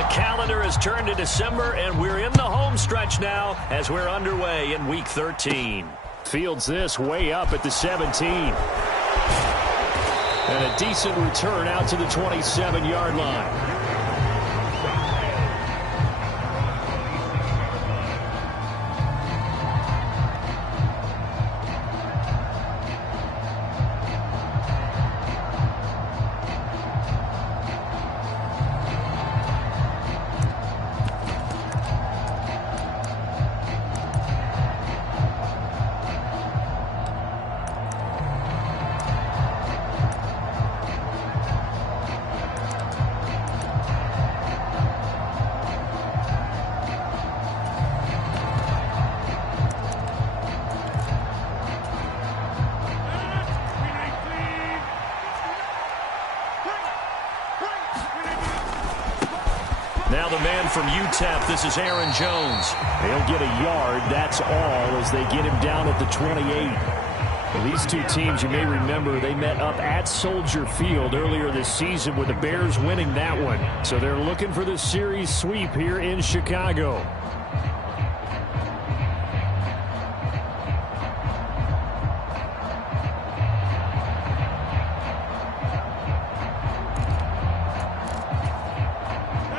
The calendar has turned to December, and we're in the home stretch now as we're underway in Week 13. Fields this way up at the 17. And a decent return out to the 27-yard line. Now the man from UTEP, this is Aaron Jones. They'll get a yard, that's all, as they get him down at the 28. Well, these two teams, you may remember, they met up at Soldier Field earlier this season with the Bears winning that one. So they're looking for the series sweep here in Chicago.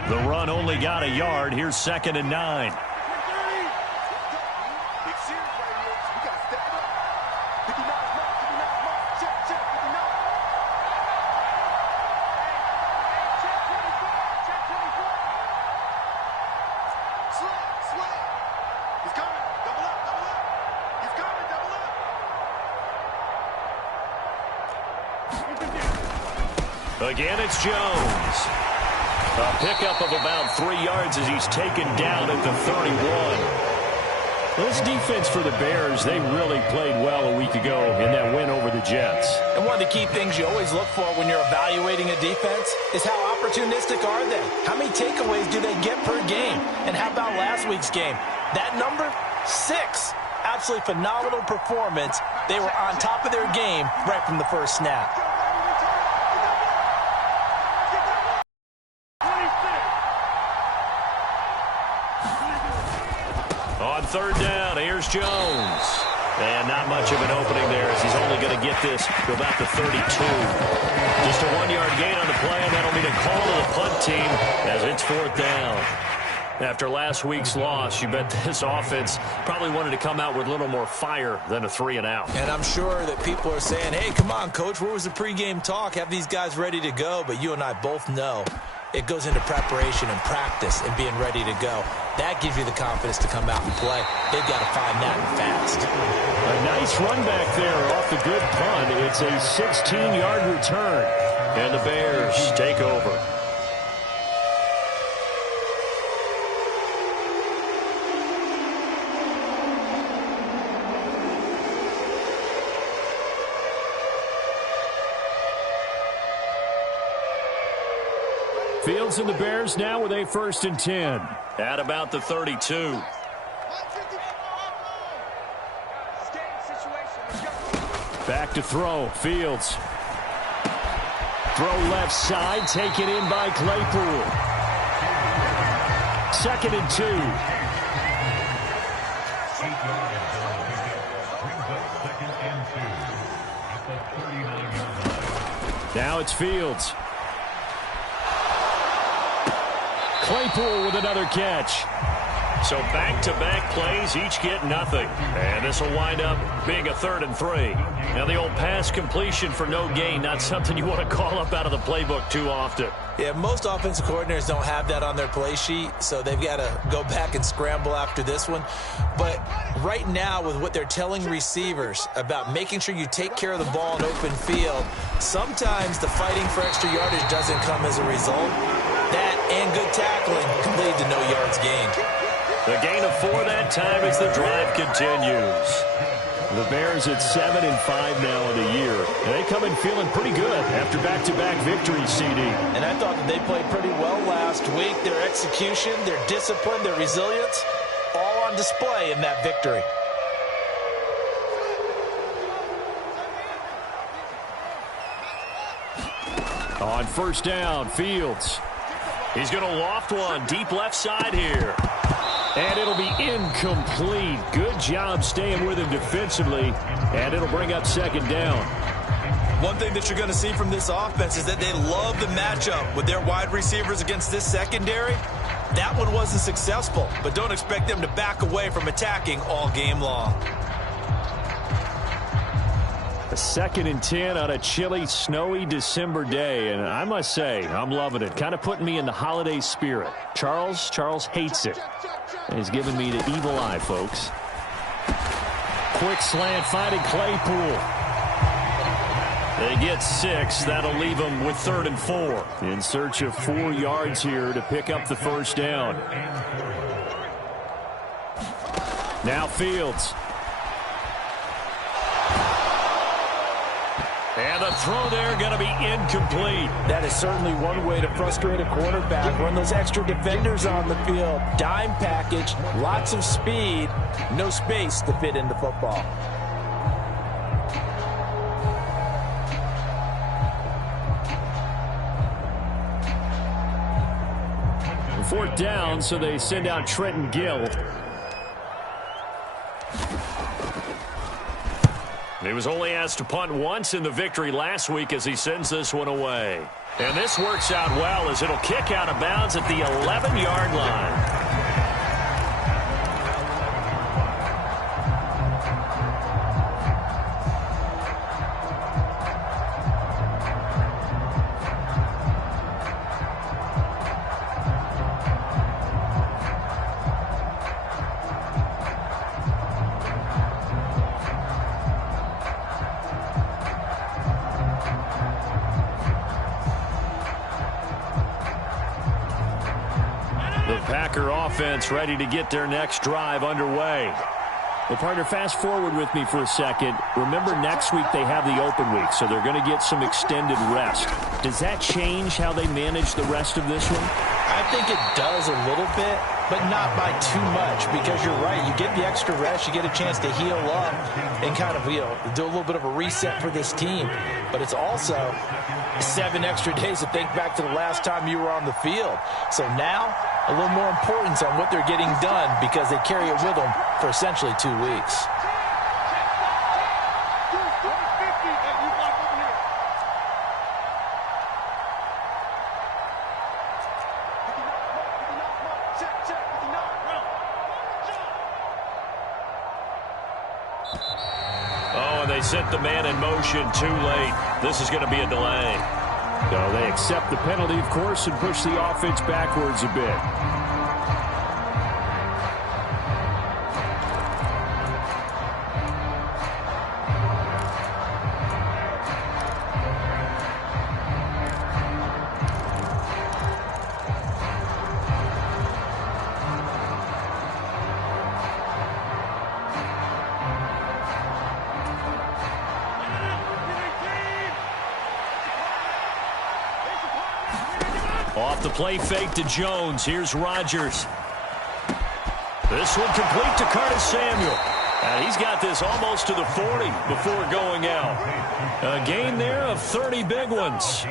The run only got a yard. Here's 2nd and 9. Again, it's Jones. A pickup of about 3 yards as he's taken down at the 31. This defense for the Bears, they really played well a week ago in that win over the Jets. And one of the key things you always look for when you're evaluating a defense is how opportunistic are they? How many takeaways do they get per game? And how about last week's game? That number, 6. Absolutely phenomenal performance. They were on top of their game right from the first snap. On 3rd down, here's Jones. And not much of an opening there as he's only going to get this to about the 32. Just a 1-yard gain on the play, and that'll be the call to the punt team as it's 4th down. After last week's loss, you bet this offense probably wanted to come out with a little more fire than a 3-and-out. And I'm sure that people are saying, hey, come on, Coach, where was the pregame talk? Have these guys ready to go? But you and I both know it goes into preparation and practice and being ready to go. That gives you the confidence to come out and play. They've got to find that fast. A nice run back there off the good punt. It's a 16-yard return. And the Bears take over. Fields and the Bears now with a 1st and 10. At about the 32. Back to throw. Fields. Throw left side. Taken in by Claypool. 2nd and 2. Now it's Fields. Claypool with another catch. So back-to-back plays, each get nothing. And this will wind up being a 3rd and 3. Now the old pass completion for no gain, not something you want to call up out of the playbook too often. Yeah, most offensive coordinators don't have that on their play sheet, so they've got to go back and scramble after this one. But right now, with what they're telling receivers about making sure you take care of the ball in open field, sometimes the fighting for extra yardage doesn't come as a result. That and good tackling can lead to no yards gained. The gain of 4 that time as the drive continues. The Bears at 7-5 now in the year. And they come in feeling pretty good after back-to-back victories, CD. And I thought that they played pretty well last week. Their execution, their discipline, their resilience, all on display in that victory. On 1st down, Fields. He's going to loft one deep left side here. And it'll be incomplete. Good job staying with him defensively. And it'll bring up second down. One thing that you're going to see from this offense is that they love the matchup with their wide receivers against this secondary. That one wasn't successful, but don't expect them to back away from attacking all game long. A 2nd and 10 on a chilly, snowy December day. And I must say, I'm loving it. Kind of putting me in the holiday spirit. Charles hates it. And he's giving me the evil eye, folks. Quick slant finding Claypool. They get 6. That'll leave them with 3rd and 4. In search of 4 yards here to pick up the first down. Now Fields. And the throw there going to be incomplete. That is certainly one way to frustrate a quarterback. Run those extra defenders on the field. Dime package, lots of speed, no space to fit into football. Fourth down, so they send out Trenton Gill. He was only asked to punt once in the victory last week as he sends this one away. And this works out well as it'll kick out of bounds at the 11-yard line. Offense ready to get their next drive underway. Well, partner, fast forward with me for a second. Remember, next week they have the open week, so they're going to get some extended rest. Does that change how they manage the rest of this one? I think it does a little bit, but not by too much, because you're right. You get the extra rest, you get a chance to heal up and kind of, do a little bit of a reset for this team. But it's also 7 extra days to think back to the last time you were on the field. So now, a little more importance on what they're getting done because they carry it with them for essentially 2 weeks. Oh, and they sent the man in motion too late. This is going to be a delay. So they accept the penalty, of course, and push the offense backwards a bit. Off the play fake to Jones. Here's Rodgers. This one complete to Curtis Samuel. And he's got this almost to the 40 before going out. A gain there of 30 big ones.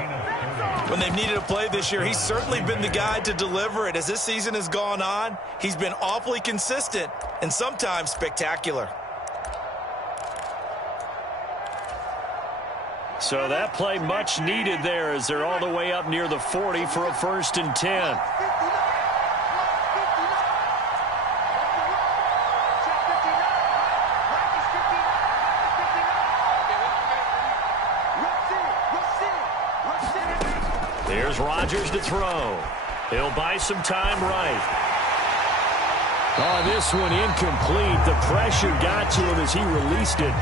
When they've needed a play this year, he's certainly been the guy to deliver it. As this season has gone on, he's been awfully consistent and sometimes spectacular. So that play much needed there as they're all the way up near the 40 for a 1st and 10. There's Rodgers to throw. He'll buy some time right. Oh, this one incomplete. The pressure got to him as he released it.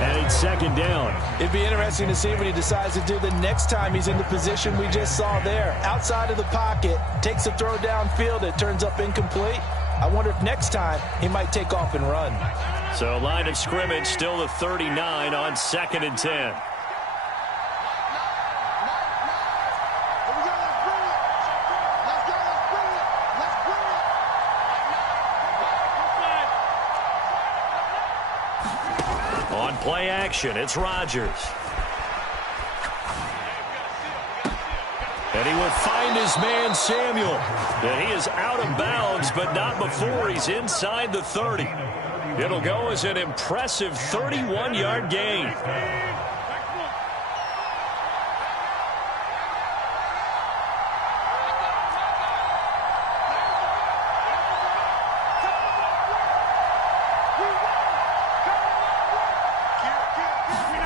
And it's 2nd down. It'd be interesting to see what he decides to do the next time he's in the position we just saw there. Outside of the pocket, takes a throw downfield, it turns up incomplete. I wonder if next time he might take off and run. So line of scrimmage still the 39 on 2nd and 10. On play action, it's Rodgers. And he will find his man, Samuel. And he is out of bounds, but not before he's inside the 30. It'll go as an impressive 31-yard gain.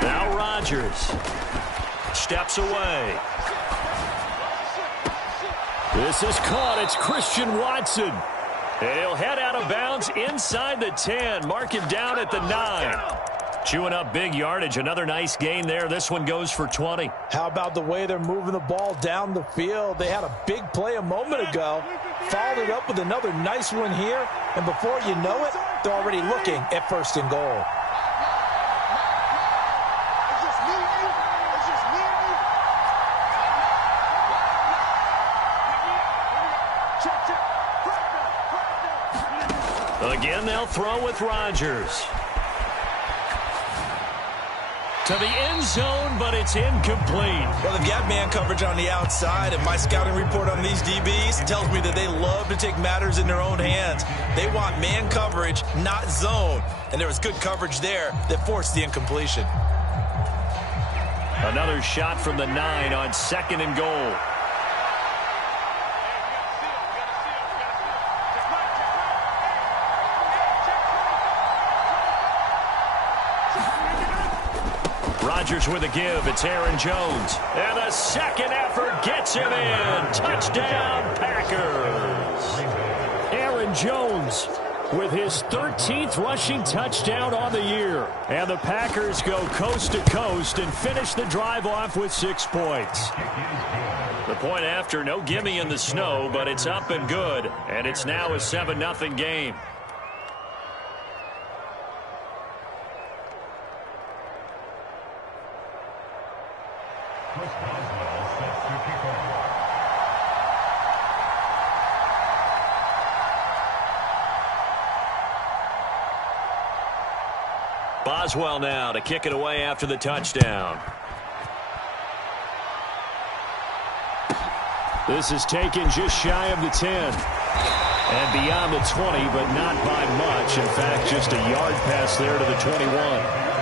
Now Rodgers steps away. This is caught. It's Christian Watson. And he'll head out of bounds inside the 10. Mark him down at the 9. Chewing up big yardage. Another nice gain there. This one goes for 20. How about the way they're moving the ball down the field? They had a big play a moment ago. Followed it up with another nice one here. And before you know it, they're already looking at 1st and goal. Again, they'll throw with Rodgers. To the end zone, but it's incomplete. Well, they've got man coverage on the outside, and my scouting report on these DBs tells me that they love to take matters in their own hands. They want man coverage, not zone. And there was good coverage there that forced the incompletion. Another shot from the 9 on 2nd and goal. Rodgers with a give. It's Aaron Jones. And the second effort gets him in. Touchdown, Packers. Aaron Jones with his 13th rushing touchdown on the year. And the Packers go coast to coast and finish the drive off with 6 points. The point after, no gimme in the snow, but it's up and good. And it's now a 7-0 game. Boswell now to kick it away after the touchdown. This is taken just shy of the 10. And beyond the 20, but not by much. In fact, just a yard pass there to the 21.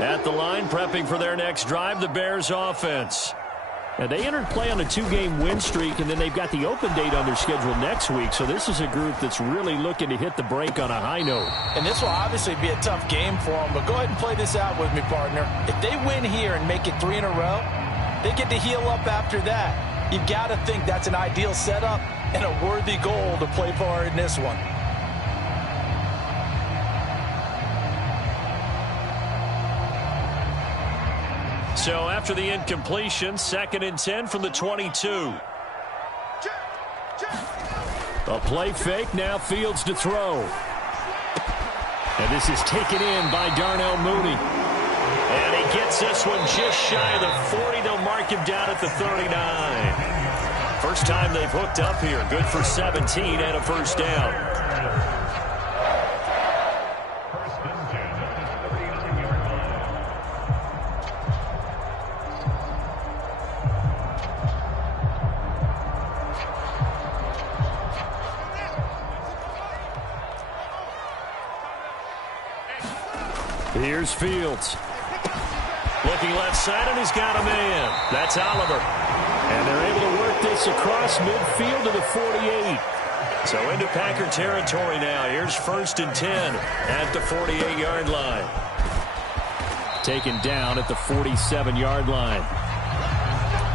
At the line, prepping for their next drive, the Bears offense. And they entered play on a 2-game win streak, and then they've got the open date on their schedule next week. So this is a group that's really looking to hit the break on a high note. And this will obviously be a tough game for them, but go ahead and play this out with me, partner. If they win here and make it 3 in a row, they get to heal up after that. You've got to think that's an ideal setup and a worthy goal to play for in this one. So after the incompletion, 2nd and 10 from the 22. A play fake, now Fields to throw. And this is taken in by Darnell Mooney. And he gets this one just shy of the 40. They'll mark him down at the 39. First time they've hooked up here. Good for 17 and a 1st down. Here's Fields. Looking left side, and he's got a man. That's Oliver. And they're able to work this across midfield to the 48. So into Packer territory now. Here's 1st and 10 at the 48-yard line. Taken down at the 47-yard line.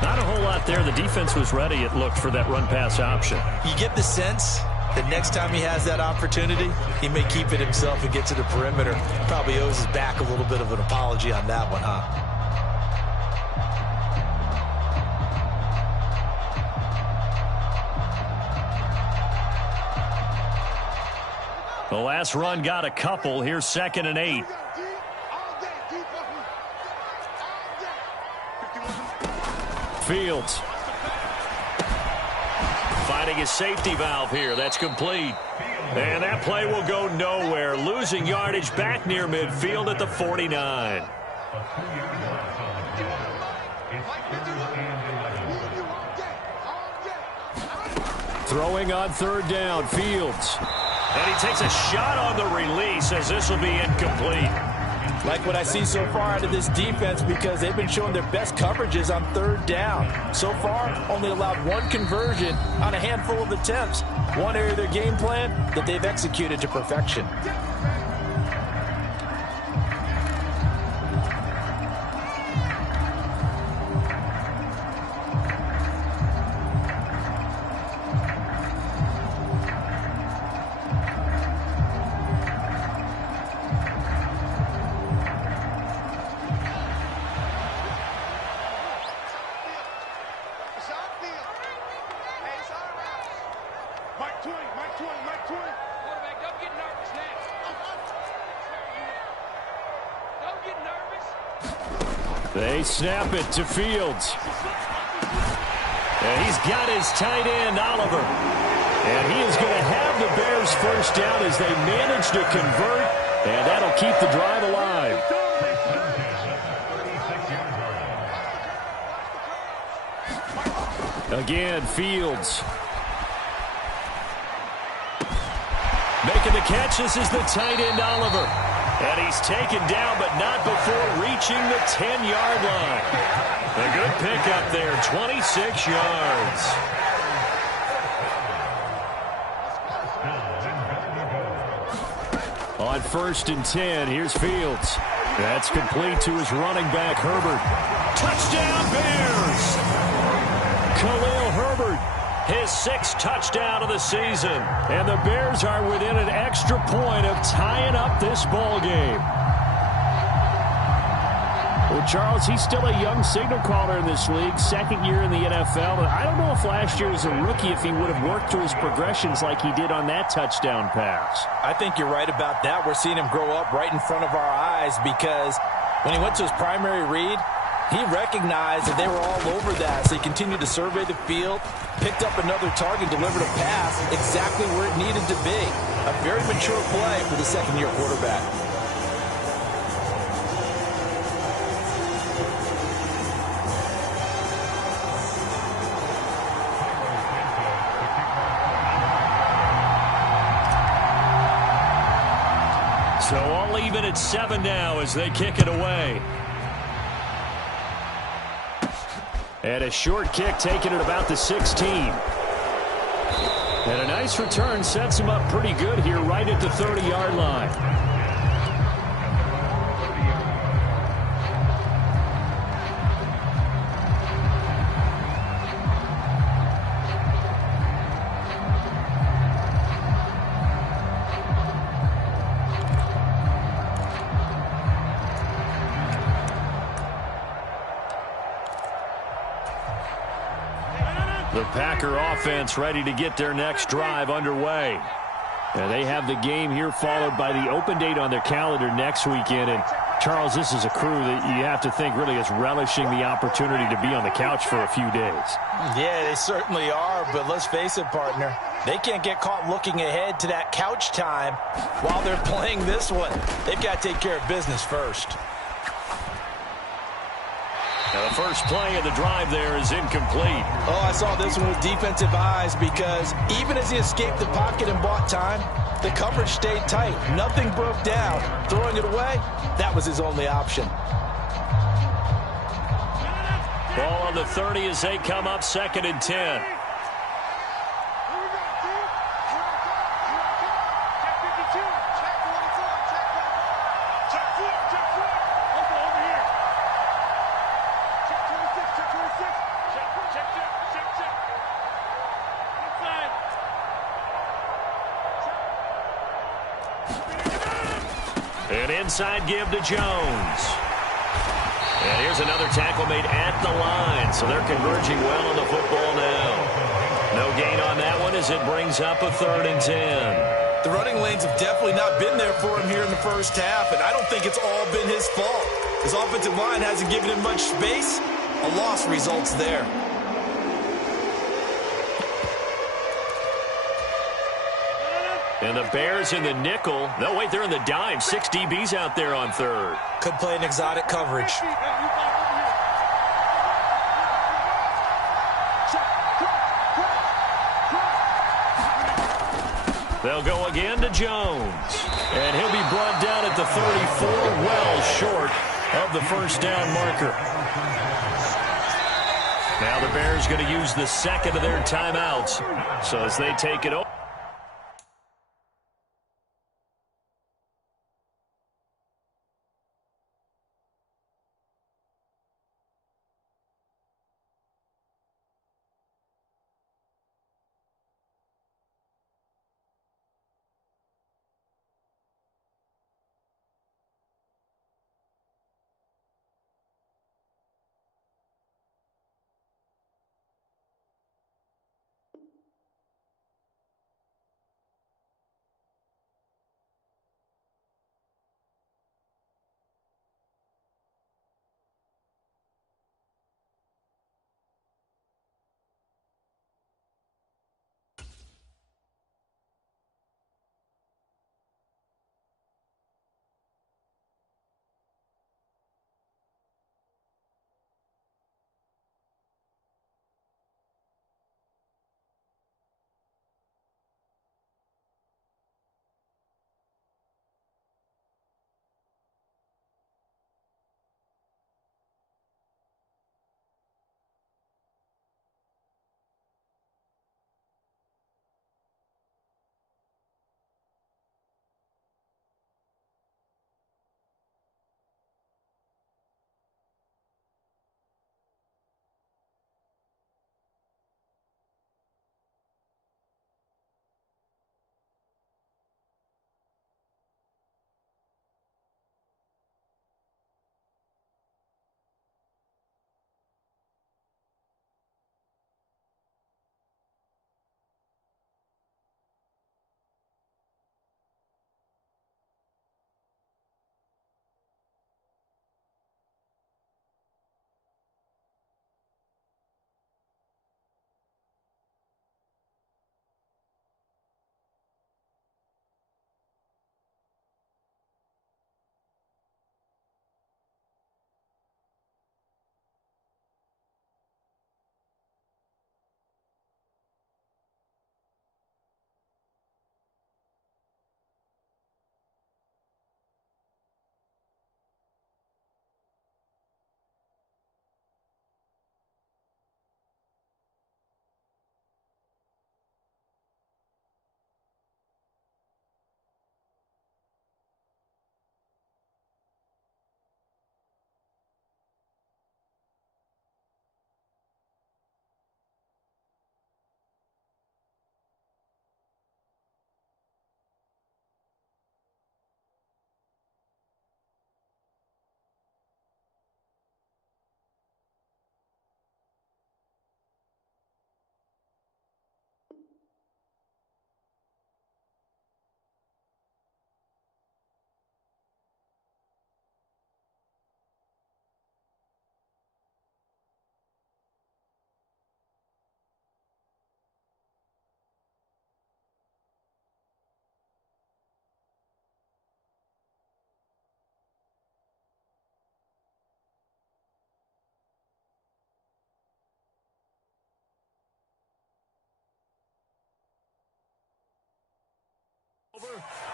Not a whole lot there. The defense was ready, it looked, for that run-pass option. You get the sense that next time he has that opportunity, he may keep it himself and get to the perimeter. Probably owes his back a little bit of an apology on that one, huh? The last run got a couple. Here's 2nd and 8. Fields. Finding his safety valve here. That's complete. And that play will go nowhere. Losing yardage back near midfield at the 49. Throwing on third down, Fields. And he takes a shot on the release as this will be incomplete. Like what I see so far out of this defense because they've been showing their best coverages on third down. So far, only allowed one conversion on a handful of attempts. One area of their game plan that they've executed to perfection. They snap it to Fields. And he's got his tight end, Oliver. And he is going to have the Bears first down as they manage to convert. And that'll keep the drive alive. Again, Fields. Making the catch, this is the tight end, Oliver. And he's taken down, but not before reaching the 10-yard line. A good pickup there, 26 yards. On 1st and 10, here's Fields. That's complete to his running back, Herbert. Touchdown, Bears! Khalil Herbert, his 6th touchdown of the season. And the Bears are within an extra point of tying up this ball game. Well, Charles, he's still a young signal caller in this league, 2nd year in the NFL. I don't know if last year as a rookie if he would have worked through his progressions like he did on that touchdown pass. I think you're right about that. We're seeing him grow up right in front of our eyes because when he went to his primary read, he recognized that they were all over that, so he continued to survey the field, picked up another target, delivered a pass exactly where it needed to be. A very mature play for the 2nd-year quarterback. So all even at 7 now as they kick it away. And a short kick taken at about the 16. And a nice return sets him up pretty good here right at the 30-yard line. The Packer offense ready to get their next drive underway. And they have the game here followed by the open date on their calendar next weekend. And, Charles, this is a crew that you have to think really is relishing the opportunity to be on the couch for a few days. Yeah, they certainly are, but let's face it, partner. They can't get caught looking ahead to that couch time while they're playing this one. They've got to take care of business first. Now the first play of the drive there is incomplete. Oh, I saw this one with defensive eyes because even as he escaped the pocket and bought time, the coverage stayed tight. Nothing broke down. Throwing it away, that was his only option. Ball on the 30 as they come up 2nd and 10. An inside give to Jones. And here's another tackle made at the line. So they're converging well on the football now. No gain on that one as it brings up a 3rd and 10. The running lanes have definitely not been there for him here in the first half, and I don't think it's all been his fault. His offensive line hasn't given him much space, A loss results there. And the Bears in the nickel. No, wait, they're in the dime. 6 DBs out there on third. Could play an exotic coverage. They'll go again to Jones. And he'll be brought down at the 34, well short of the first down marker. Now the Bears going to use the second of their timeouts. So as they take it over.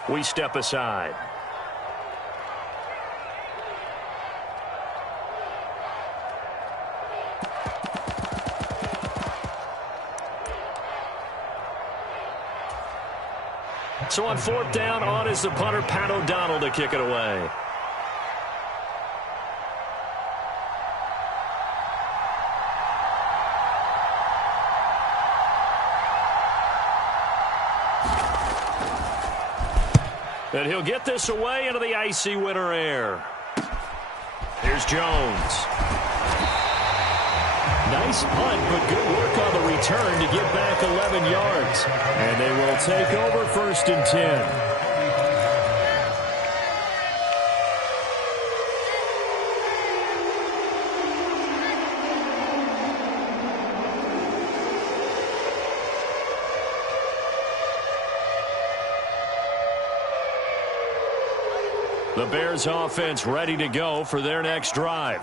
We step aside. So on fourth down, on is the punter, Pat O'Donnell, to kick it away. And he'll get this away into the icy winter air. Here's Jones. Nice punt, but good work on the return to get back 11 yards. And they will take over 1st and 10. The Bears offense ready to go for their next drive.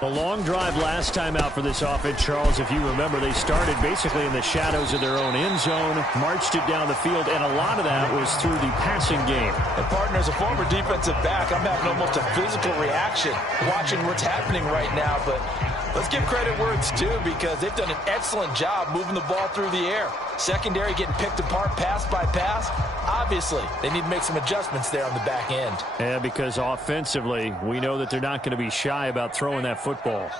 The long drive last time out for this offense, Charles, if you remember, they started basically in the shadows of their own end zone, marched it down the field, and a lot of that was through the passing game. And partner, as a former defensive back, I'm having almost a physical reaction watching what's happening right now, but let's give credit where it's due because they've done an excellent job moving the ball through the air. Secondary getting picked apart pass by pass. Obviously, they need to make some adjustments there on the back end. Yeah, because offensively, we know that they're not going to be shy about throwing that football.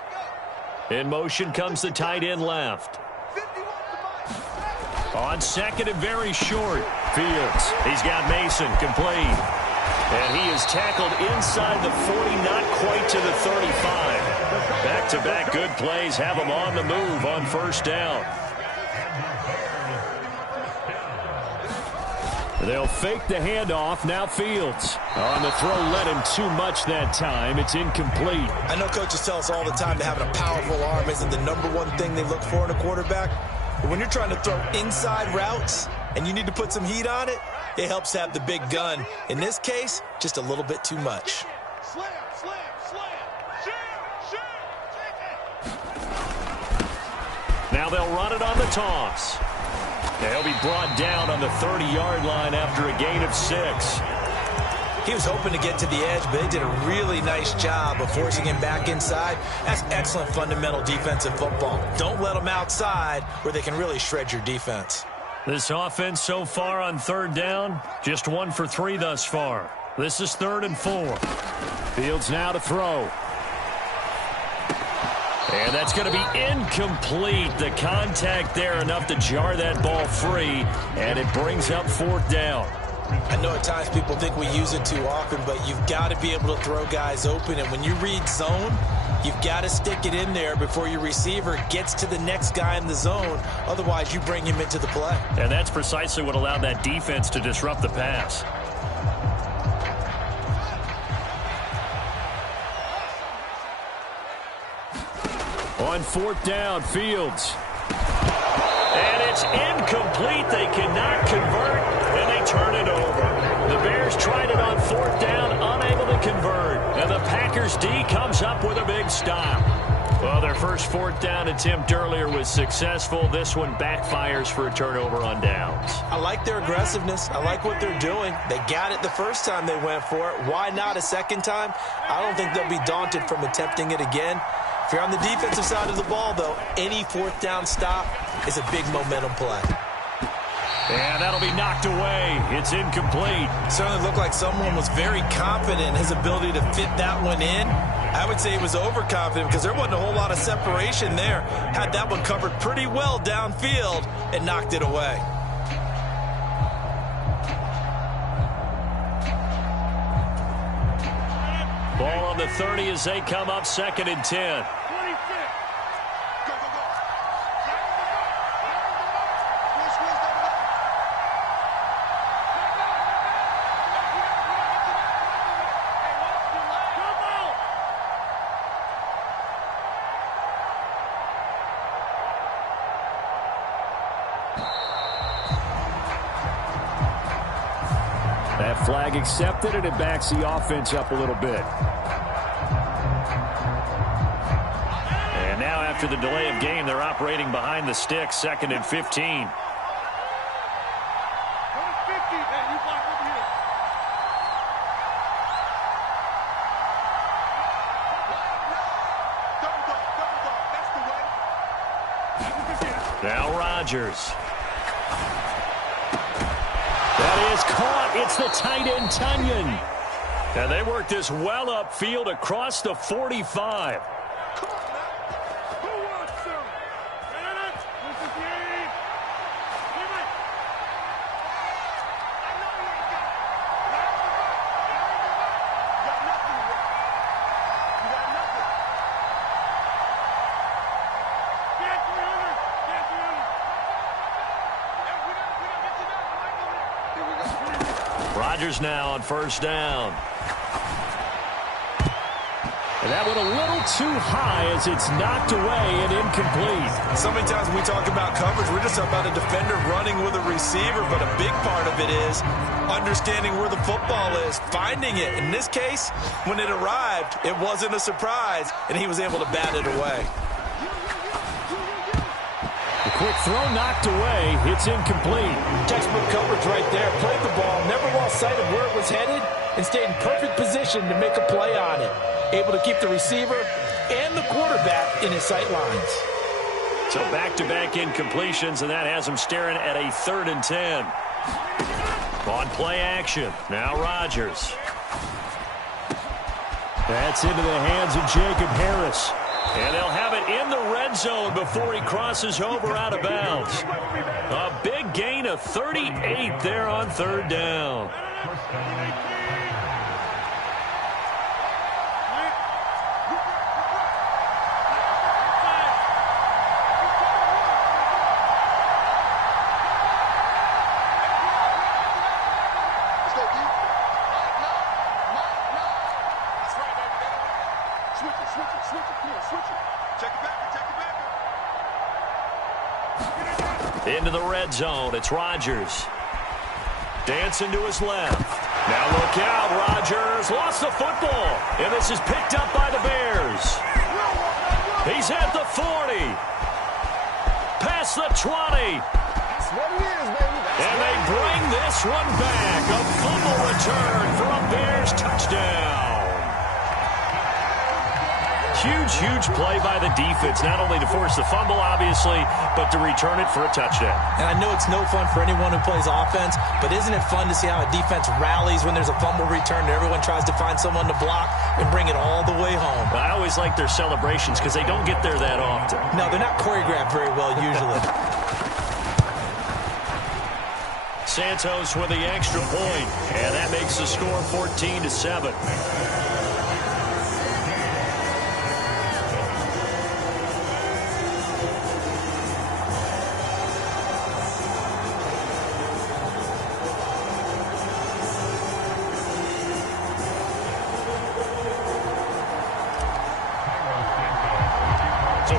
In motion comes the tight end left. On second and very short. Fields. He's got Mason complete. And he is tackled inside the 40, not quite to the 35. Back-to-back good plays have him on the move on first down. They'll fake the handoff. Now Fields. On the throw, led him too much that time. It's incomplete. I know coaches tell us all the time that having a powerful arm isn't the number one thing they look for in a quarterback. But when you're trying to throw inside routes and you need to put some heat on it, it helps have the big gun. In this case, just a little bit too much. Now they'll run it on the toss. He'll be brought down on the 30-yard line after a gain of 6. He was hoping to get to the edge, but they did a really nice job of forcing him back inside. That's excellent fundamental defensive football. Don't let them outside where they can really shred your defense. This offense so far on third down, just 1 for 3 thus far. This is 3rd and 4. Fields now to throw. And that's going to be incomplete. The contact there enough to jar that ball free, and it brings up 4th down. I know at times people think we use it too often, but you've got to be able to throw guys open. And when you read zone, you've got to stick it in there before your receiver gets to the next guy in the zone. Otherwise, you bring him into the play. And that's precisely what allowed that defense to disrupt the pass. On 4th down, Fields. And it's incomplete. They cannot convert, and they turn it over. The Bears tried it on 4th down, unable to convert. And the Packers D comes up with a big stop. Well, their first 4th down attempt earlier was successful. This one backfires for a turnover on downs. I like their aggressiveness. I like what they're doing. They got it the first time they went for it. Why not a second time? I don't think they'll be daunted from attempting it again. If you're on the defensive side of the ball, though, any 4th down stop is a big momentum play. And that'll be knocked away. It's incomplete. Certainly looked like someone was very confident in his ability to fit that one in. I would say he was overconfident because there wasn't a whole lot of separation there. Had that one covered pretty well downfield and knocked it away. Ball on the 30 as they come up 2nd and 10. That flag accepted, and it backs the offense up a little bit. And now after the delay of game, they're operating behind the sticks, 2nd and 15. Now Rodgers. That is caught. It's the tight end, Tunyon. And they work this well upfield across the 45. Rodgers now on first down. And that went a little too high as it's knocked away and incomplete. So many times when we talk about coverage, we're just talking about a defender running with a receiver, but a big part of it is understanding where the football is, finding it. In this case, when it arrived, it wasn't a surprise, and he was able to bat it away. The quick throw knocked away. It's incomplete. Textbook coverage right there. Played the ball, never lost sight of where it was headed, and stayed in perfect position to make a play on it. Able to keep the receiver and the quarterback in his sight lines. So back-to-back incompletions, and that has him staring at a 3rd and 10. On play action. Now Rodgers. That's into the hands of Jacob Harris. And they'll have it in the red zone before he crosses over out of bounds. A big gain of 38 there on 3rd down. Into the red zone, it's Rodgers. Dancing to his left. Now look out, Rodgers lost the football. And this is picked up by the Bears. He's at the 40. Past the 20. And they bring this one back. A fumble return for a Bears touchdown. Huge play by the defense, not only to force the fumble, obviously, but to return it for a touchdown. And I know it's no fun for anyone who plays offense, but isn't it fun to see how a defense rallies when there's a fumble return and everyone tries to find someone to block and bring it all the way home? I always like their celebrations because they don't get there that often. No, they're not choreographed very well usually. Santos with the extra point, and that makes the score 14-7.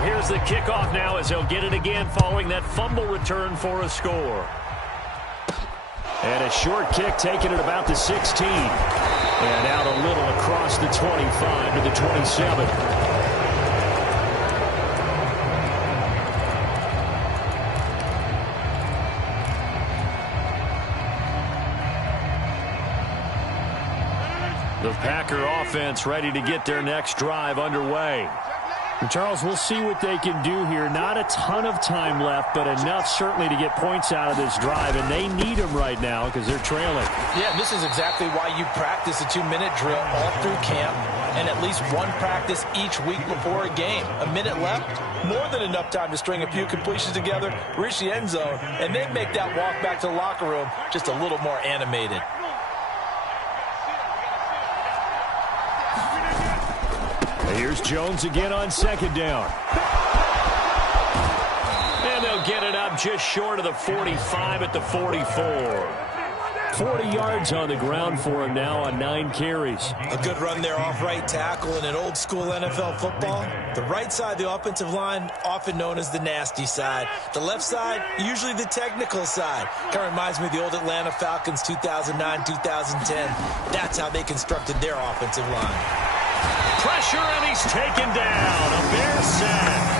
Here's the kickoff now as he'll get it again following that fumble return for a score. And a short kick taken at about the 16. And out a little across the 25 to the 27. The Packer offense ready to get their next drive underway. Charles, we'll see what they can do here. Not a ton of time left, but enough certainly to get points out of this drive, and they need them right now because they're trailing. Yeah, this is exactly why you practice a 2-minute drill all through camp and at least one practice each week before a game. A minute left, more than enough time to string a few completions together, reach the end zone, and then make that walk back to the locker room just a little more animated. Here's Jones again on 2nd down. And they'll get it up just short of the 45 at the 44. 40 yards on the ground for him now on 9 carries. A good run there off right tackle in an old school NFL football. The right side, the offensive line, often known as the nasty side. The left side, usually the technical side. Kind of reminds me of the old Atlanta Falcons 2009-2010. That's how they constructed their offensive line. Pressure, and he's taken down. A Bear sack.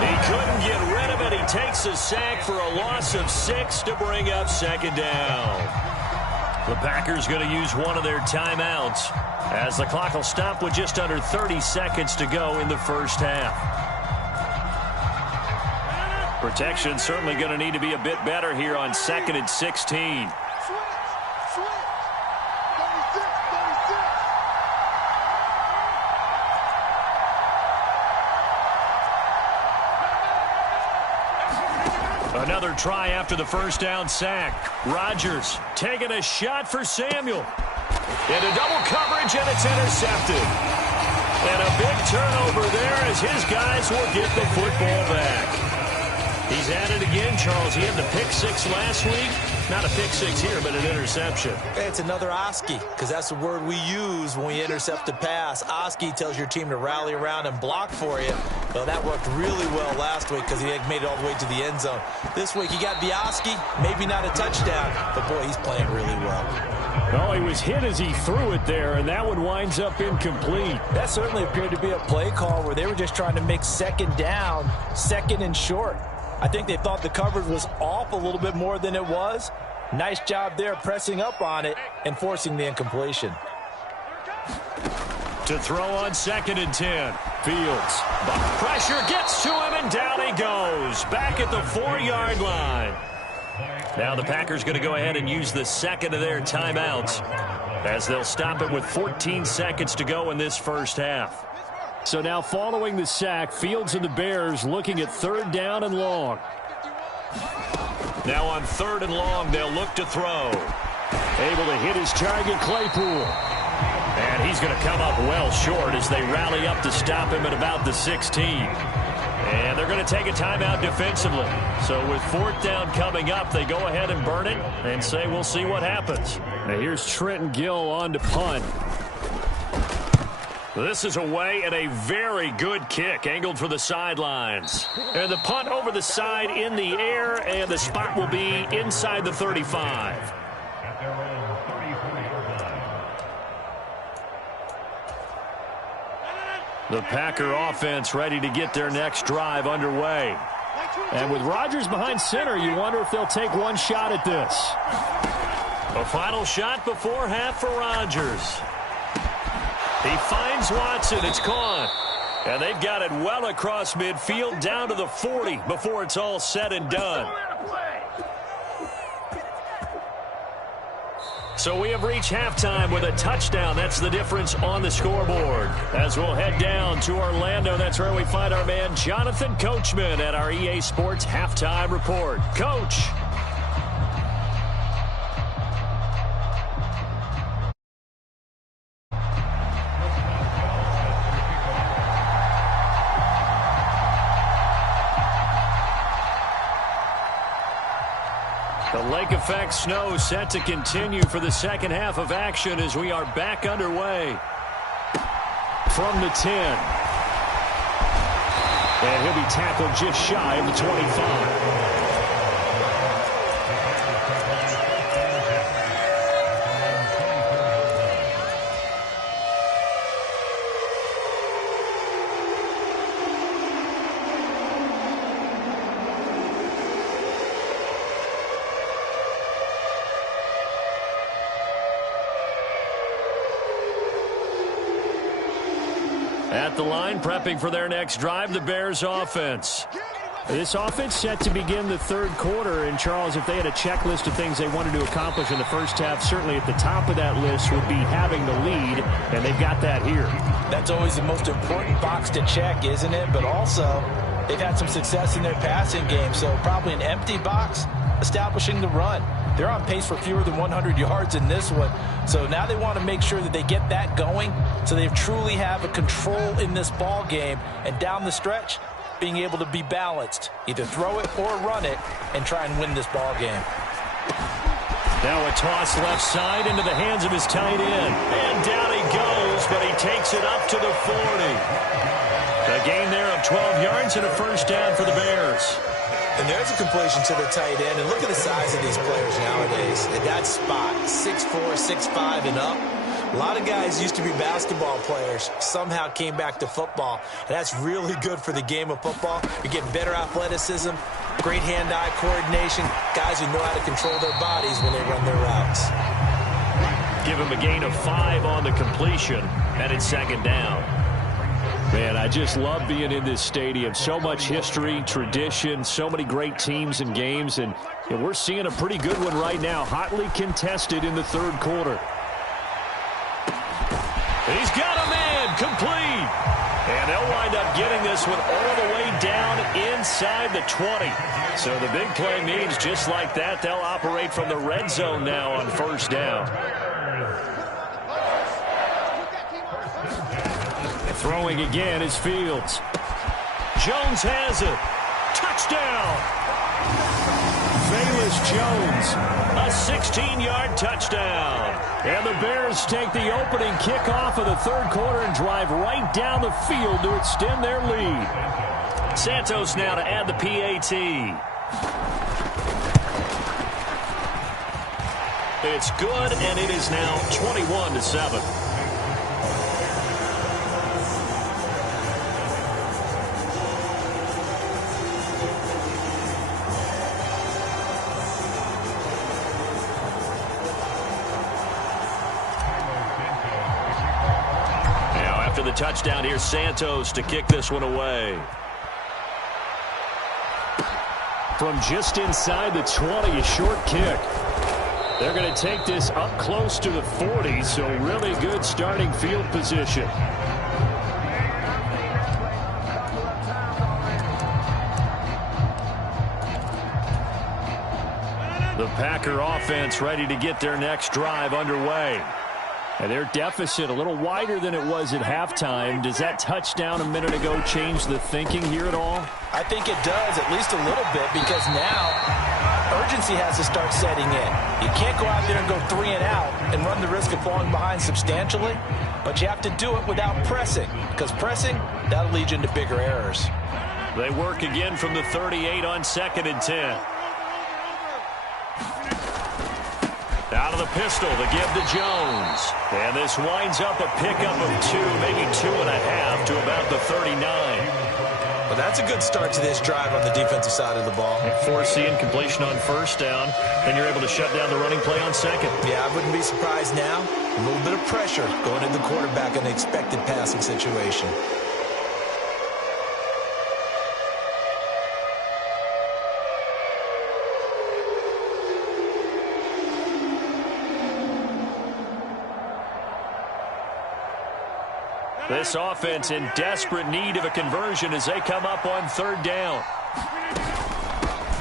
He couldn't get rid of it. He takes a sack for a loss of 6 to bring up 2nd down. The Packers going to use one of their timeouts as the clock will stop with just under 30 seconds to go in the first half. Protection certainly going to need to be a bit better here on 2nd and 16. Another try after the first down sack. Rodgers taking a shot for Samuel. Into double coverage, and it's intercepted. And a big turnover there as his guys will get the football back. He's at it again, Charles. He had the pick 6 last week. Not a pick six here, but an interception. It's another Oski, because that's the word we use when we intercept a pass. Oski tells your team to rally around and block for you. Well, that worked really well last week because he made it all the way to the end zone. This week, he got the Oski, maybe not a touchdown, but boy, he's playing really well. Oh, he was hit as he threw it there, and that one winds up incomplete. That certainly appeared to be a play call where they were just trying to make second down, second and short. I think they thought the coverage was off a little bit more than it was. Nice job there pressing up on it and forcing the incompletion. To throw on 2nd and 10. Fields. Pressure gets to him, and down he goes. Back at the 4-yard line. Now the Packers going to go ahead and use the second of their timeouts as they'll stop it with 14 seconds to go in this first half. So now following the sack, Fields and the Bears looking at 3rd down and long. Now on 3rd and long, they'll look to throw. Able to hit his target, Claypool. And he's going to come up well short as they rally up to stop him at about the 16. And they're going to take a timeout defensively. So with 4th down coming up, they go ahead and burn it and say we'll see what happens. Now here's Trenton Gill on to punt. This is away and a very good kick angled for the sidelines. And the punt over the side in the air, and the spot will be inside the 35. The Packer offense ready to get their next drive underway. And with Rodgers behind center, you wonder if they'll take one shot at this. A final shot before half for Rodgers. He finds Watson. It's caught. And they've got it well across midfield down to the 40 before it's all said and done. So we have reached halftime with a touchdown. That's the difference on the scoreboard. As we'll head down to Orlando, that's where we find our man Jonathan Coachman at our EA Sports Halftime Report. Coach. The lake effect snow set to continue for the second half of action as we are back underway. From the 10. And he'll be tackled just shy of the 25. At the line, prepping for their next drive, the Bears offense. This offense set to begin the 3rd quarter. And, Charles, if they had a checklist of things they wanted to accomplish in the first half, certainly at the top of that list would be having the lead, and they've got that here. That's always the most important box to check, isn't it? But also, they've had some success in their passing game, so probably an empty box establishing the run. They're on pace for fewer than 100 yards in this one. So now they want to make sure that they get that going so they truly have a control in this ball game. And down the stretch, being able to be balanced. Either throw it or run it and try and win this ball game. Now a toss left side into the hands of his tight end. And down he goes, but he takes it up to the 40. A gain there of 12 yards and a first down for the Bears. And there's a completion to the tight end. And look at the size of these players nowadays. At that spot, 6'4", 6'5", and up. A lot of guys used to be basketball players, somehow came back to football. And that's really good for the game of football. You're getting better athleticism, great hand-eye coordination, guys who know how to control their bodies when they run their routes. Give him a gain of 5 on the completion, and it's 2nd down. Man, I just love being in this stadium. So much history, tradition, so many great teams and games, and we're seeing a pretty good one right now, hotly contested in the 3rd quarter. He's got a man, complete. And they'll wind up getting this one all the way down inside the 20. So the big play means just like that, they'll operate from the red zone now on 1st down. Throwing again is Fields. Jones has it. Touchdown. Jones. A 16-yard touchdown. And the Bears take the opening kickoff of the third quarter and drive right down the field to extend their lead. Santos now to add the PAT. It's good, and it is now 21-7. The touchdown, here's Santos to kick this one away. From just inside the 20, a short kick. They're going to take this up close to the 40, so really good starting field position. The Packer offense ready to get their next drive underway. And their deficit a little wider than it was at halftime. Does that touchdown a minute ago change the thinking here at all? I think it does, at least a little bit, because now urgency has to start setting in. You can't go out there and go 3 and out and run the risk of falling behind substantially, but you have to do it without pressing, because pressing, that'll lead you into bigger errors. They work again from the 38 on 2nd and 10. Out of the pistol, the give to Jones. And this winds up a pickup of 2, maybe 2.5 to about the 39. Well, that's a good start to this drive on the defensive side of the ball. Forcing completion on first down, and you're able to shut down the running play on second. Yeah, I wouldn't be surprised now. A little bit of pressure going into the quarterback in an expected passing situation. This offense in desperate need of a conversion as they come up on 3rd down.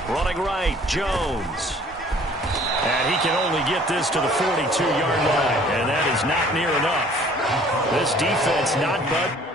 Running right, Jones. And he can only get this to the 42-yard line, and that is not near enough. This defense not budging.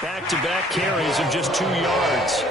Back-to-back carries of just 2 yards.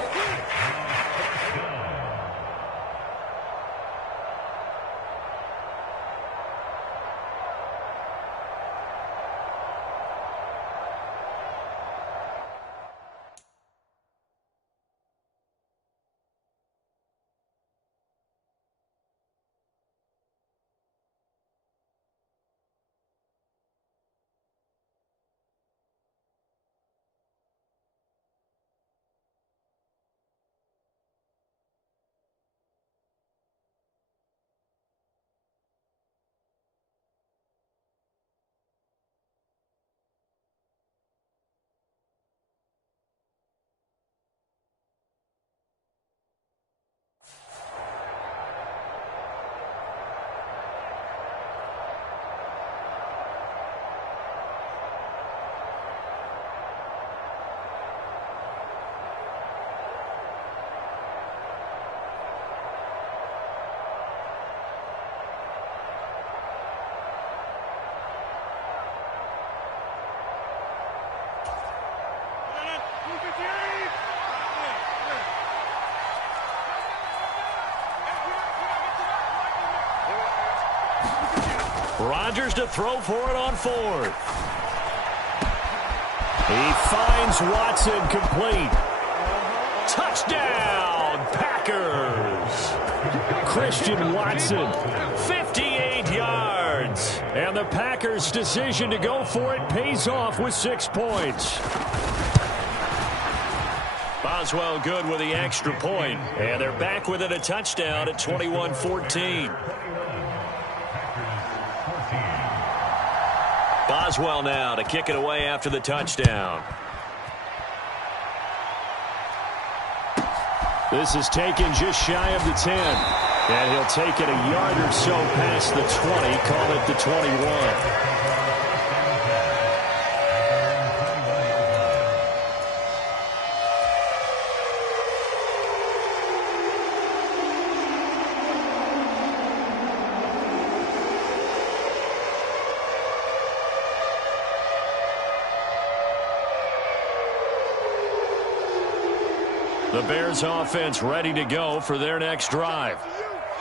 Rodgers to throw for it on 4th. He finds Watson complete. Touchdown, Packers. Christian Watson, 58 yards. And the Packers' decision to go for it pays off with 6 points. Boswell good with the extra point. And they're back within a touchdown at 21-14. Boswell now to kick it away after the touchdown. This is taken just shy of the 10. And he'll take it a yard or so past the 20, call it the 21. The Bears offense ready to go for their next drive.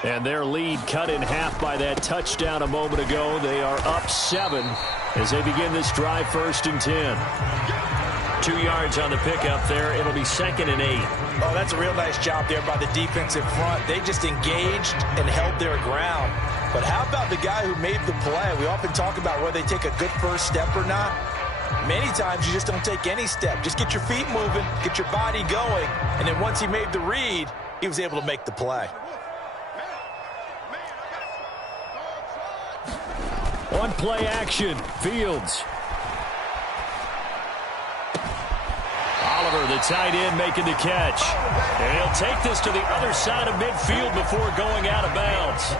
And their lead cut in half by that touchdown a moment ago. They are up 7 as they begin this drive, 1st and 10. 2 yards on the pickup there. It'll be 2nd and 8. Oh, that's a real nice job there by the defensive front. They just engaged and held their ground. But how about the guy who made the play? We often talk about whether they take a good first step or not. Many times you just don't take any step. Just get your feet moving, get your body going, and then once he made the read, he was able to make the play. On play action, Fields. Oliver, the tight end, making the catch. And he'll take this to the other side of midfield before going out of bounds.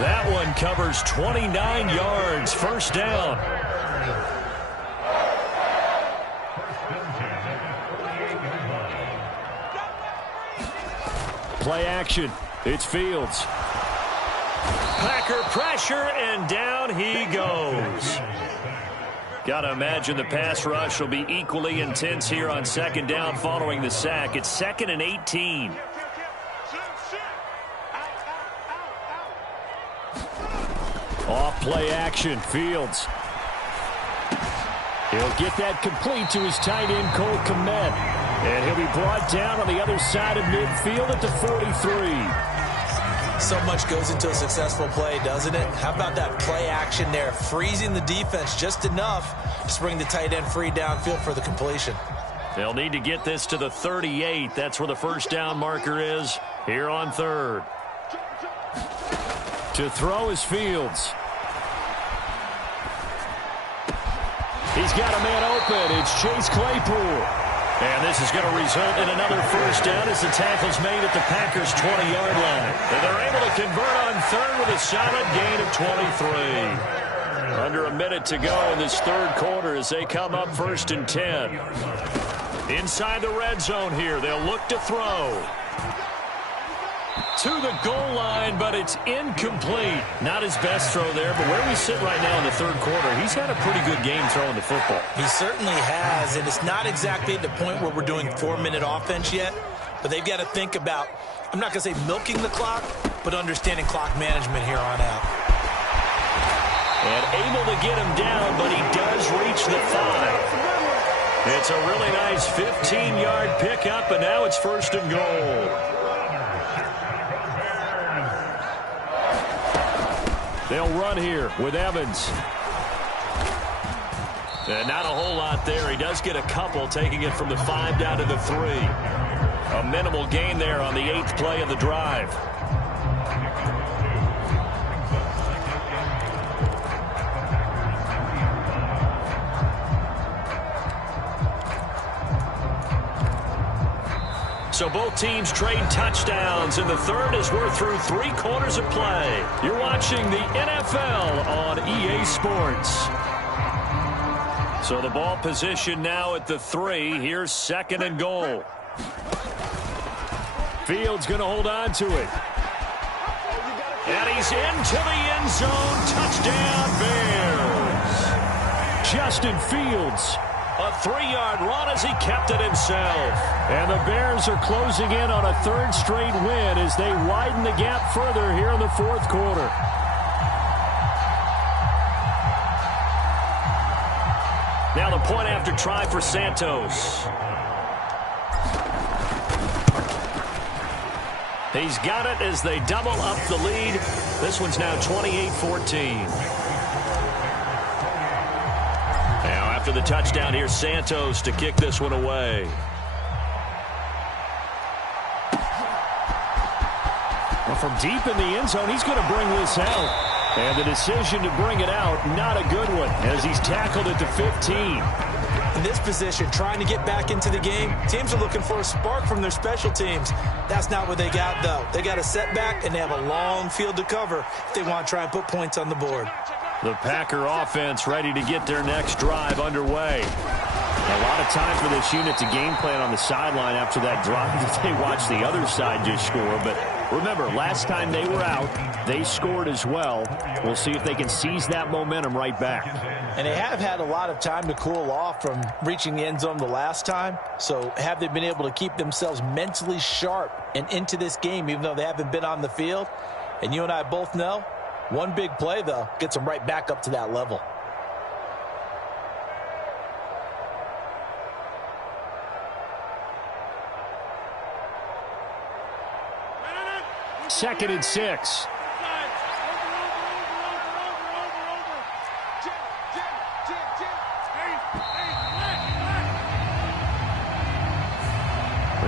That one covers 29 yards, 1st down. Play action. It's Fields. Packer pressure, and down he goes. Got to imagine the pass rush will be equally intense here on 2nd down following the sack. It's 2nd and 18. Off play action, Fields. He'll get that complete to his tight end, Cole Kmet. And he'll be brought down on the other side of midfield at the 43. So much goes into a successful play, doesn't it? How about that play action there, freezing the defense just enough to bring the tight end free downfield for the completion. They'll need to get this to the 38. That's where the 1st down marker is here on 3rd. To throw is Fields. He's got a man open. It's Chase Claypool. And this is going to result in another 1st down as the tackle's made at the Packers' 20-yard line. And they're able to convert on 3rd with a solid gain of 23. Under a minute to go in this 3rd quarter as they come up 1st and 10. Inside the red zone here, they'll look to throw. To the goal line, but it's incomplete. Not his best throw there, but where we sit right now in the 3rd quarter, he's had a pretty good game throwing the football. He certainly has, and it's not exactly at the point where we're doing 4-minute offense yet, but they've got to think about, I'm not going to say milking the clock, but understanding clock management here on out. And able to get him down, but he does reach the 5. It's a really nice 15-yard pickup, and now it's 1st and goal. They'll run here with Evans. And not a whole lot there. He does get a couple, taking it from the 5 down to the 3. A minimal gain there on the 8th play of the drive. So both teams trade touchdowns, and the 3rd as we're through 3 quarters of play. You're watching the NFL on EA Sports. So the ball position now at the 3. Here's 2nd and goal. Fields going to hold on to it. And he's into the end zone. Touchdown, Bears. Justin Fields. A 3-yard run as he kept it himself. And the Bears are closing in on a 3rd straight win as they widen the gap further here in the 4th quarter. Now the a point after try for Santos. He's got it as they double up the lead. This one's now 28-14. Now after the touchdown, here's Santos to kick this one away. Well, from deep in the end zone, he's going to bring this out. And the decision to bring it out, not a good one, as he's tackled at the 15. In this position, trying to get back into the game, teams are looking for a spark from their special teams. That's not what they got, though. They got a setback, and they have a long field to cover if they want to try and put points on the board. The Packer offense ready to get their next drive underway. A lot of time for this unit to game plan on the sideline after that drive that they watched the other side just score. But remember, last time they were out, they scored as well. We'll see if they can seize that momentum right back. And they have had a lot of time to cool off from reaching the end zone the last time. So have they been able to keep themselves mentally sharp and into this game, even though they haven't been on the field? And you and I both know, one big play, though, gets them right back up to that level. Second and 6.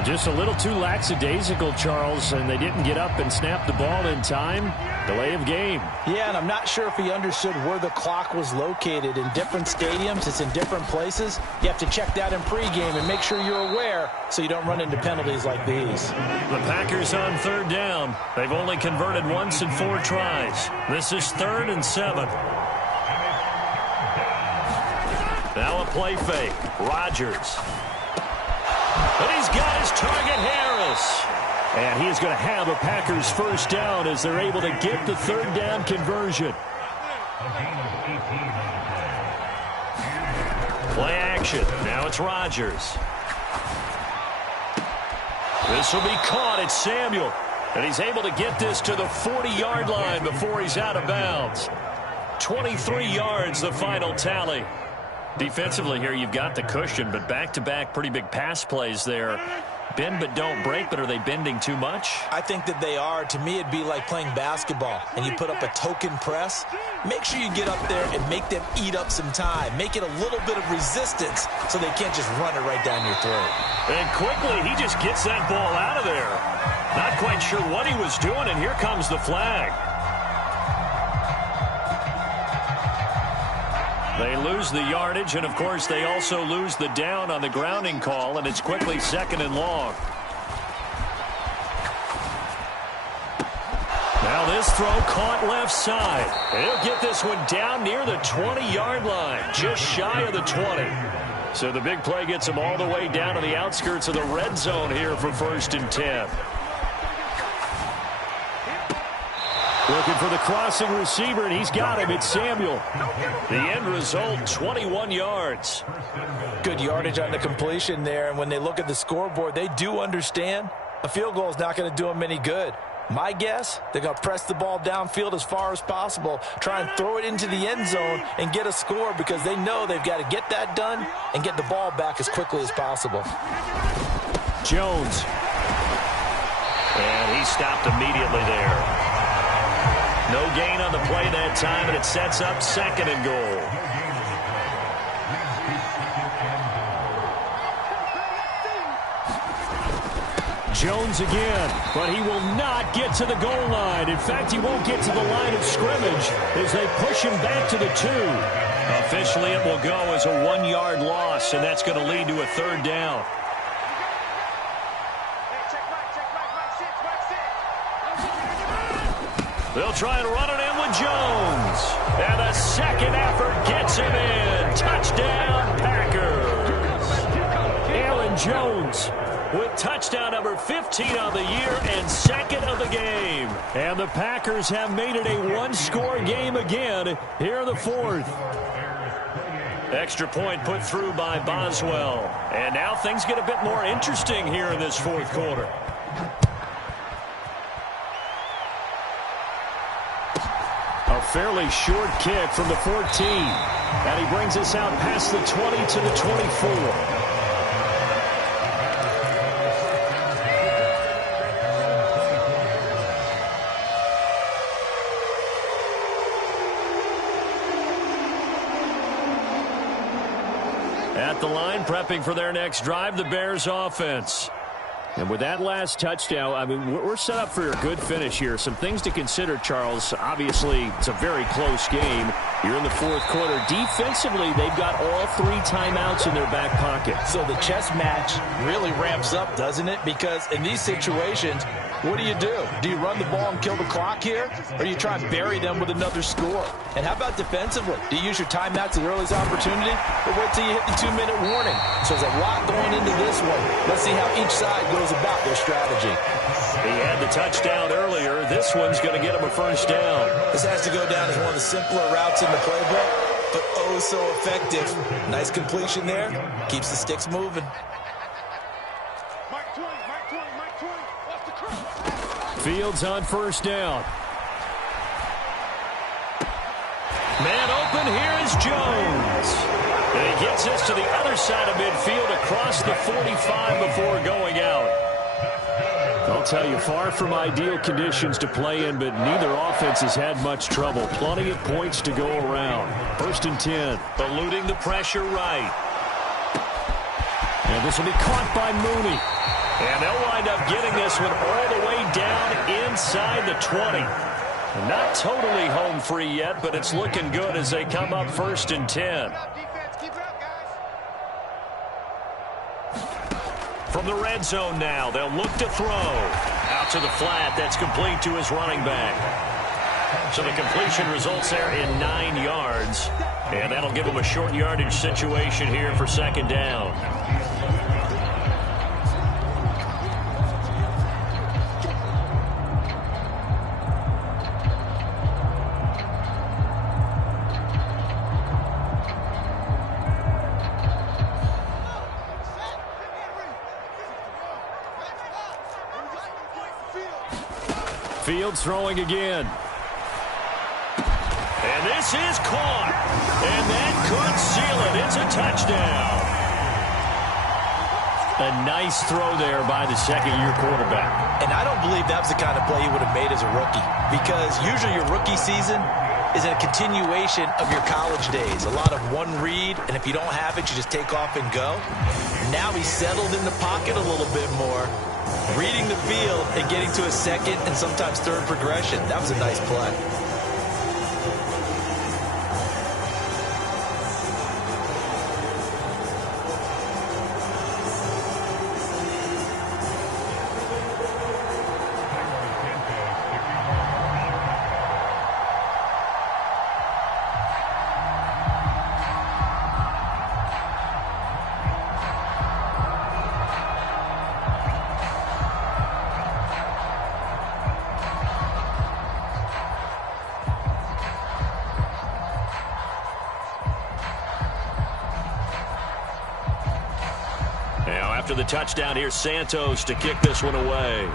Just a little too lackadaisical, Charles, and they didn't get up and snap the ball in time. Delay of game. Yeah, and I'm not sure if he understood where the clock was located. In different stadiums, it's in different places. You have to check that in pregame and make sure you're aware so you don't run into penalties like these. The Packers on third down. They've only converted once in 4 tries. This is 3rd and 7. Now a play fake. Rodgers. And he's got his target, Harris. And he is going to have a Packers first down as they're able to get the third down conversion. Play action. Now it's Rodgers. This will be caught. It's Samuel. And he's able to get this to the 40-yard line before he's out of bounds. 23 yards, the final tally. Defensively here, you've got the cushion, but back-to-back pretty big pass plays there. Bend but don't break, but are they bending too much? I think that they are. To me, it'd be like playing basketball, and you put up a token press. Make sure you get up there and make them eat up some time. Make it a little bit of resistance so they can't just run it right down your throat. And quickly, he just gets that ball out of there. Not quite sure what he was doing, and here comes the flag. They lose the yardage, and, of course, they also lose the down on the grounding call, and it's quickly 2nd and long. Now this throw caught left side. And he'll get this one down near the 20-yard line, just shy of the 20. So the big play gets him all the way down to the outskirts of the red zone here for 1st and 10. Looking for the crossing receiver, and he's got him. It's Samuel. The end result, 21 yards. Good yardage on the completion there, and when they look at the scoreboard, they do understand a field goal is not going to do them any good. My guess, they're going to press the ball downfield as far as possible, try and throw it into the end zone and get a score because they know they've got to get that done and get the ball back as quickly as possible. Jones. And he stopped immediately there. No gain on the play that time, and it sets up 2nd and goal. Jones again, but he will not get to the goal line. In fact, he won't get to the line of scrimmage as they push him back to the 2. Officially, it will go as a 1-yard loss, and that's going to lead to a 3rd down. They'll try and run it in with Jones. And the second effort gets him in. Touchdown, Packers. Aaron Jones with touchdown number 15 on the year and 2nd of the game. And the Packers have made it a 1-score game again here in the 4th. Extra point put through by Boswell. And now things get a bit more interesting here in this 4th quarter. A A fairly short kick from the 14. And he brings us out past the 20 to the 24. At the line, prepping for their next drive, the Bears offense. And with that last touchdown, I mean, we're set up for a good finish here. Some things to consider, Charles. Obviously, it's a very close game. You're in the fourth quarter. Defensively, they've got all 3 timeouts in their back pocket. So the chess match really ramps up, doesn't it? Because in these situations, what do? Do you run the ball and kill the clock here? Or do you try and bury them with another score? And how about defensively? Do you use your timeouts at the earliest opportunity? Or wait till you hit the 2-minute warning? So there's a lot going into this one. Let's see how each side goes about their strategy. He had the touchdown earlier. This one's going to get him a first down. This has to go down as one of the simpler routes in the playbook, but oh so effective. Nice completion there. Keeps the sticks moving. Fields on first down. Man open, here is Jones. And he gets us to the other side of midfield across the 45 before going out. I'll tell you, far from ideal conditions to play in, but neither offense has had much trouble. Plenty of points to go around. First and 10. Eluding the pressure right. And this will be caught by Mooney. And they'll wind up getting this one all the way down inside the 20. Not totally home free yet, but it's looking good as they come up first and 10. From the red zone now, they'll look to throw. Out to the flat, that's complete to his running back. So the completion results there in 9 yards. And that'll give him a short yardage situation here for second down. Fields throwing again. And this is caught. And that could seal it. It's a touchdown. A nice throw there by the second-year quarterback. And I don't believe that was the kind of play he would have made as a rookie. Because usually your rookie season is a continuation of your college days. A lot of one read, and if you don't have it, you just take off and go. Now he's settled in the pocket a little bit more, reading the field and getting to a second and sometimes third progression. That was a nice play. After the touchdown, here's Santos to kick this one away.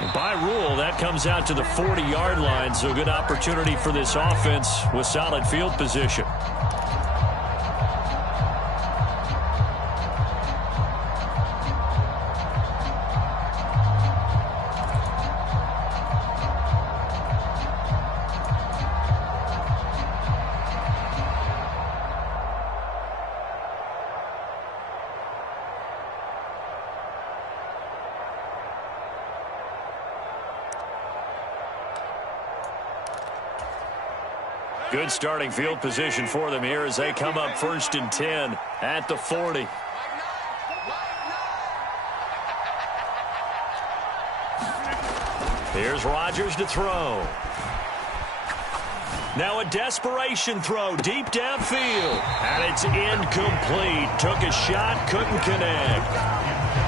And by rule, that comes out to the 40-yard line, so a good opportunity for this offense with solid field position. Good starting field position for them here as they come up first and 10 at the 40. Here's Rodgers to throw. Now a desperation throw deep downfield. And it's incomplete. Took a shot, couldn't connect.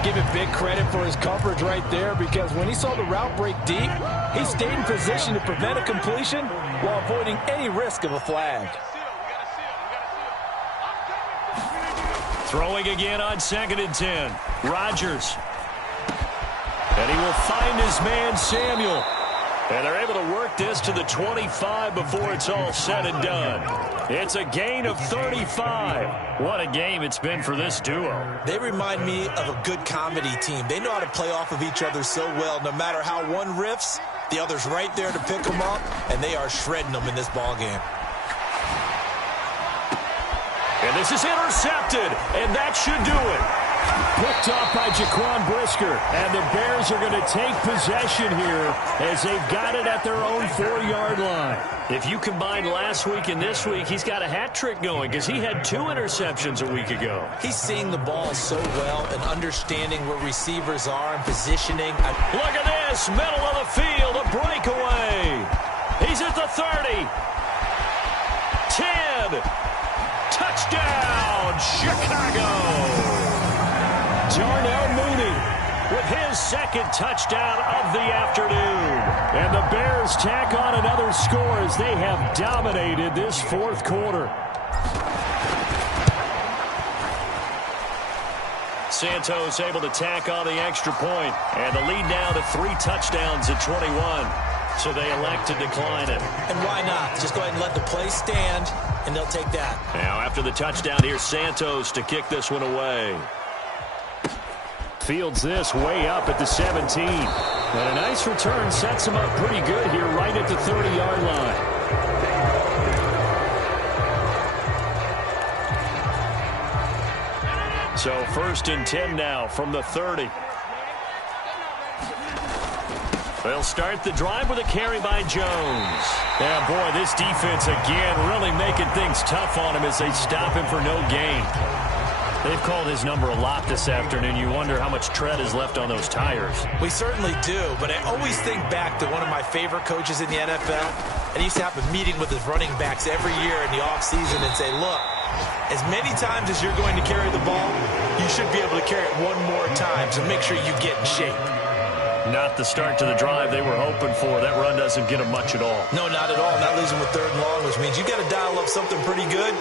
Give him big credit for his coverage right there, because when he saw the route break deep, he stayed in position to prevent a completion while avoiding any risk of a flag. Throwing again on second and 10. Rodgers. And he will find his man Samuel. And they're able to work this to the 25 before it's all said and done. It's a gain of 35. What a game it's been for this duo. They remind me of a good comedy team. They know how to play off of each other so well. No matter how one riffs, the other's right there to pick them up, and they are shredding them in this ball game. And this is intercepted, and that should do it. Picked off by Jaquan Brisker, and the Bears are going to take possession here as they've got it at their own 4-yard line. If you combine last week and this week, he's got a hat trick going because he had 2 interceptions a week ago. He's seeing the ball so well and understanding where receivers are and positioning. Look at this, middle of the field, a breakaway. He's at the 30. 10. Touchdown, Chicago. Darnell Mooney with his second touchdown of the afternoon. And the Bears tack on another score as they have dominated this fourth quarter. Santos able to tack on the extra point, and the lead now to 3 touchdowns at 21. So they elect to decline it. And why not? Just go ahead and let the play stand, and they'll take that. Now after the touchdown, here's Santos to kick this one away. Fields this way up at the 17. And a nice return sets him up pretty good here right at the 30-yard line. So 1st and 10 now from the 30. They'll start the drive with a carry by Jones. Yeah, boy, this defense again really making things tough on him as they stop him for no gain. They've called his number a lot this afternoon. You wonder how much tread is left on those tires. We certainly do, but I always think back to one of my favorite coaches in the NFL, and he used to have a meeting with his running backs every year in the offseason and say, look, as many times as you're going to carry the ball, you should be able to carry it one more time, so make sure you get in shape. Not the start to the drive they were hoping for. That run doesn't get them much at all. No, not at all. Not losing with 3rd and long, which means you got to dial up something pretty good.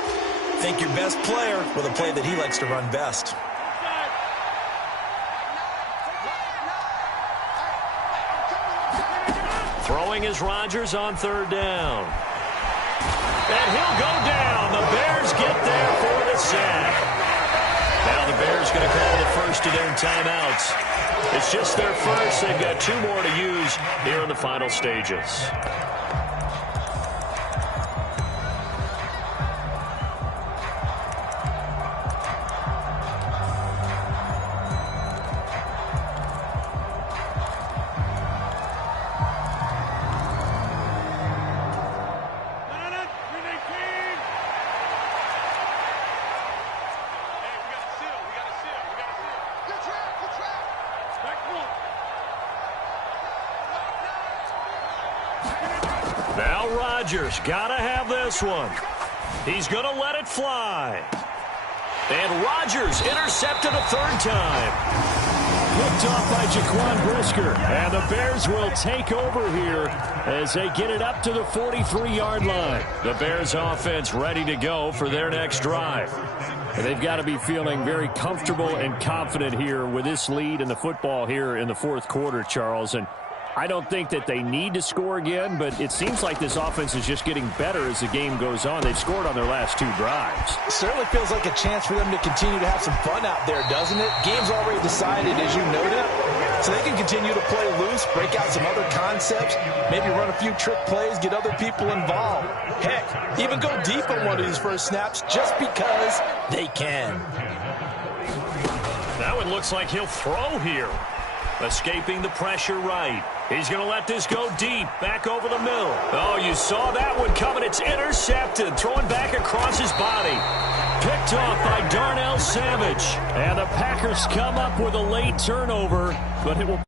Think your best player with a play that he likes to run best. Throwing is Rodgers on 3rd down. And he'll go down. The Bears get there for the sack. Now the Bears going to call the first of their timeouts. It's just their first. They've got 2 more to use here in the final stages. Now Rodgers got to have this one. He's going to let it fly. And Rodgers intercepted a 3rd time. Picked off by Jaquan Brisker. And the Bears will take over here as they get it up to the 43-yard line. The Bears offense ready to go for their next drive. And they've got to be feeling very comfortable and confident here with this lead in the football here in the 4th quarter, Charles. And I don't think that they need to score again, but it seems like this offense is just getting better as the game goes on. They've scored on their last 2 drives. It certainly feels like a chance for them to continue to have some fun out there, doesn't it? Game's already decided, as you noted, so they can continue to play loose, break out some other concepts, maybe run a few trick plays, get other people involved. Heck, even go deep on one of these first snaps just because they can. That one looks like he'll throw here. Escaping the pressure right. He's going to let this go deep, back over the middle. Oh, you saw that one coming. It's intercepted, throwing back across his body. Picked off by Darnell Savage. And the Packers come up with a late turnover, but it will